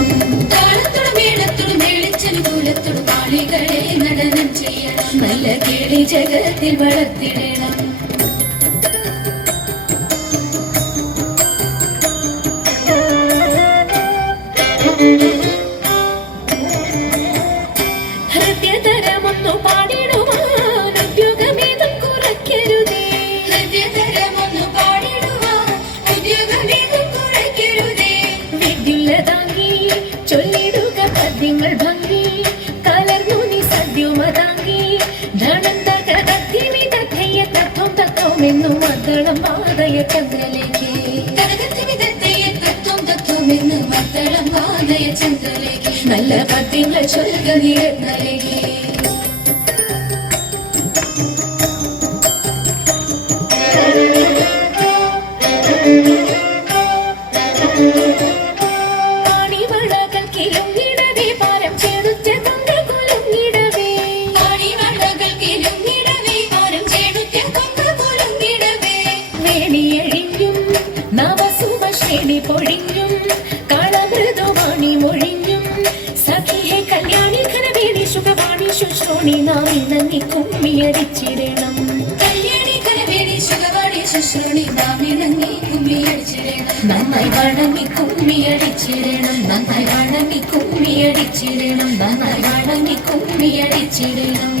മേളം താളത്തോട് മേളത്തോട് മേളിച്ചനുകൂലത്തോട് കാളികളെ നടനം ചെയ്യണം നല്ല കേളി ജഗത്തിൽ വളർത്തിടണം ഹൃദയതരമൊന്നു പാടിടുവാൻ ഉദ്യോഗമേതും കുറയ്ക്കരുതേ ഹൃദയതരമൊന്നു പാടിടുവാൻ ഉദ്യോഗമേതും കുറയ്ക്കരുതേ വിദ്യുല്ലതാങ്ങി ചൊല്ലിടുക പദ്യങ്ങൾ ഭംഗി കലർന്നു നീ സദ്യമതാങ്ങി ധനന്തകഥ്യമിതയ തത്വം തത്വമെന്നു മദ്ദളം വാദയ ചന്ദ്രലേക്ക് തത്വമെന്ന് മദ്ദളം വാദയ ചന്ദ്രലേക്ക് നല്ല പദ്യങ്ങൾ ചൊല്ലുക നിരന്നലേക്ക് പൊഴിഞ്ഞും കളമൃദുവാണി മൊഴിഞ്ഞും സഖിയെ കല്യാണി ഘനവേണി സുഖവാണി ശുശ്രൂണി നാം ഇണങ്ങി കുമ്മിയടിച്ചിടണം കല്യാണി ഘനവേണി സുഖവാണി ശുശ്രൂണി നാം ഇണങ്ങി കുമ്മിയടിച്ചിടണം നന്നായി വണങ്ങി കുമ്മിയടിച്ചിടണം നന്നായി വണങ്ങി കുമ്മിയടിച്ചിടണം നന്നായി വണങ്ങി കുമ്മിയടിച്ചിടണം